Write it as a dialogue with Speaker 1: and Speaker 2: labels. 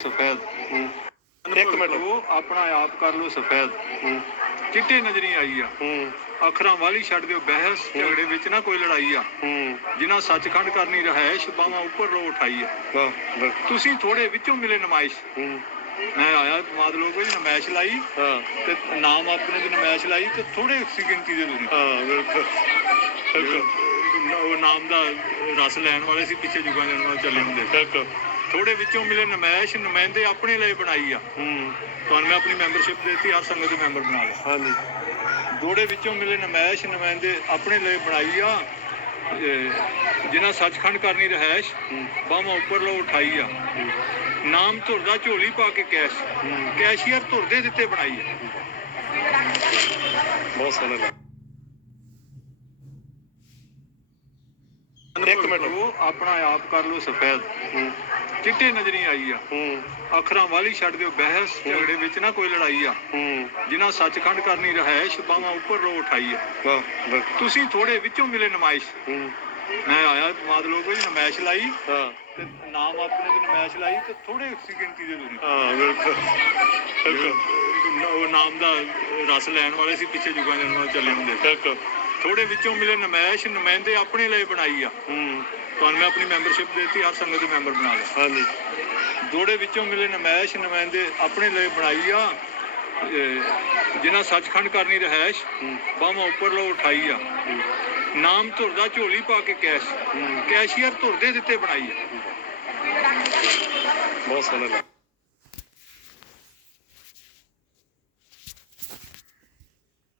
Speaker 1: ਸਫੈਦ
Speaker 2: ਇੱਕ ਮਿੰਟ।
Speaker 1: ਉਹ ਆਪਣਾ ਆਪ ਕਰ ਲੋ ਸਫੈਦ ਚਿੱਟੇ ਨਜ਼ਰੀ ਆਈ ਆ। ਅੱਖਰਾਂ ਵਾਲੀ ਛੱਡ ਦਿਓ ਬਹਿਸ ਝਗੜੇ ਵਿੱਚ ਨਾ ਕੋਈ ਲੜਾਈ ਆ। ਜਿਨ੍ਹਾਂ ਸੱਚਖੰਡ ਕਰਨੀ ਰਹਿਸ਼ ਬਾਹਾਂ ਉੱਪਰ ਰੋ ਉਠਾਈ ਆ। ਤੁਸੀਂ ਥੋੜੇ ਵਿੱਚੋਂ ਮਿਲੇ ਨਮਾਇਸ਼। ਮੈਂ ਆਇਆ ਮਾਦ ਲੋਕੋ ਜੀ ਨਮਾਇਸ਼ ਲਾਈ। ਤੇ ਨਾਮ ਆਪਣੇ ਦੀ ਨਮਾਇਸ਼ ਲਾਈ ਤੇ ਥੋੜੇ ਸੀ ਗਿਣਤੀ ਦੇ ਤੁਸੀਂ
Speaker 2: ਹਾਂ ਬਿਲਕੁਲ।
Speaker 1: ਉਹ ਨਾਮ ਦਾ ਰਸ ਲੈਣ ਵਾਲੇ ਸੀ ਪਿੱਛੇ ਜੁਗਾਂ ਜਨਮਾਂ ਚੱਲੇ ਹੁੰਦੇ।
Speaker 2: ਬਿਲਕੁਲ।
Speaker 1: ਥੋੜੇ ਵਿੱਚੋਂ ਮਿਲੇ ਨਮਾਇਸ਼ ਨੁਮਾਇੰਦੇ ਆਪਣੇ ਲਈ ਬਣਾਈ ਆ।
Speaker 2: ਹੂੰ।
Speaker 1: ਤੁਹਾਨੂੰ ਮੈਂ ਆਪਣੀ ਮੈਂਬਰਸ਼ਿਪ ਦਿੱਤੀ ਹਰ ਸੰਗਤ ਦੇ ਮੈਂਬਰ ਬਣਾ ਲਿਆ
Speaker 2: ਹਾਂਜੀ।
Speaker 1: ਥੋੜੇ ਵਿੱਚੋਂ ਮਿਲੇ ਨਮਾਇਸ਼ ਨੁਮਾਇੰਦੇ ਆਪਣੇ ਲਈ ਬਣਾਈ ਆ। ਜਿਨ੍ਹਾਂ ਸੱਚਖੰਡ ਕਰਨੀ
Speaker 2: ਰਹਿਸ਼
Speaker 1: ਬਾਹਾਂ ਉੱਪਰ ਲੋ ਉਠਾਈ ਆ। ਨਾਮ ਧੁਰਦਾ ਝੋਲੀ ਪਾ ਕੇ ਕੈਸ਼। ਕੈਸ਼ੀਅਰ ਧੁਰ ਦੇ ਦਿੱਤੇ ਬਣਾਈ ਆ।
Speaker 2: ਬਹੁਤ ਸੋਹਣਾ ਇੱਕ ਮਿੰਟ।
Speaker 1: ਉਹ ਆਪਣਾ ਆਪ ਕਰ ਲੋ ਸਫੈਦ। ਚਿੱਟੇ ਨਜ਼ਰੀ ਆਈ ਆ। ਅੱਖਰਾਂ ਵਾਲੀ ਛੱਡ ਦਿਓ ਬਹਿਸ ਝਗੜੇ ਵਿੱਚ ਨਾ ਕੋਈ ਲੜਾਈ ਆ। ਜਿਨ੍ਹਾਂ ਸੱਚਖੰਡ ਕਰਨੀ ਰਹਿਸ਼ ਬਾਹਾਂ ਉੱਪਰ ਰੋ ਉਠਾਈ ਆ। ਤੁਸੀਂ ਥੋੜੇ ਵਿੱਚੋਂ ਮਿਲੇ ਨਮਾਇਸ਼। ਮੈਂ ਆਇਆ ਮਾਦਲੋ ਕੋਈ ਨਮਾਇਸ਼ ਲਾਈ। ਤੇ ਨਾਮ ਆਪਣੇ ਦੀ ਨਮਾਇਸ਼ ਲਾਈ ਤੇ ਥੋੜੇ ਸੀ ਗਿਣਤੀ ਦੇ
Speaker 2: ਹਾਂ ਬਿਲਕੁਲ। ਬਿਲਕੁਲ।
Speaker 1: ਉਹ ਨਾਮ ਦਾ ਰਸ ਲੈਣ ਵਾਲੇ ਸੀ ਪਿੱਛੇ ਜੁਗਾਂ ਜਨਮਾਂ ਚੱਲੇ ਹੁੰਦੇ
Speaker 2: ਬਿਲਕੁਲ।
Speaker 1: ਥੋੜੇ ਵਿੱਚੋਂ ਮਿਲੇ ਨਮਾਇਸ਼ ਨੁਮਾਇੰਦੇ ਆਪਣੇ ਲਈ ਬਣਾਈ ਆ।
Speaker 2: ਹੂੰ।
Speaker 1: ਮੈਂ ਆਪਣੀ ਮੈਂਬਰਸ਼ਿਪ ਦਿੱਤੀ ਹਰ ਸੰਗਤ ਦੇ ਮੈਂਬਰ ਬਣਾ ਲਿਆ।
Speaker 2: ਹਾਂਜੀ।
Speaker 1: ਦੋੜੇ ਵਿੱਚੋਂ ਮਿਲੇ ਨਮਾਇਸ਼ ਨੁਮਾਇੰਦੇ ਆਪਣੇ ਲਈ ਬਣਾਈ ਆ। ਜਿਨ੍ਹਾਂ ਸੱਚਖੰਡ ਕਰਨੀ
Speaker 2: ਰਹਿਸ਼
Speaker 1: ਬਾਹਾਂ ਉੱਪਰ ਲੋ ਉਠਾਈ ਆ। ਨਾਮ ਧੁਰਦਾ ਝੋਲੀ ਪਾ ਕੇ ਕੈਸ਼। ਕੈਸ਼ੀਅਰ ਧੁਰਦੇ ਦਿੱਤੇ ਬਣਾਈ ਆ।
Speaker 2: ਬਹੁਤ ਸੋਹਣਾ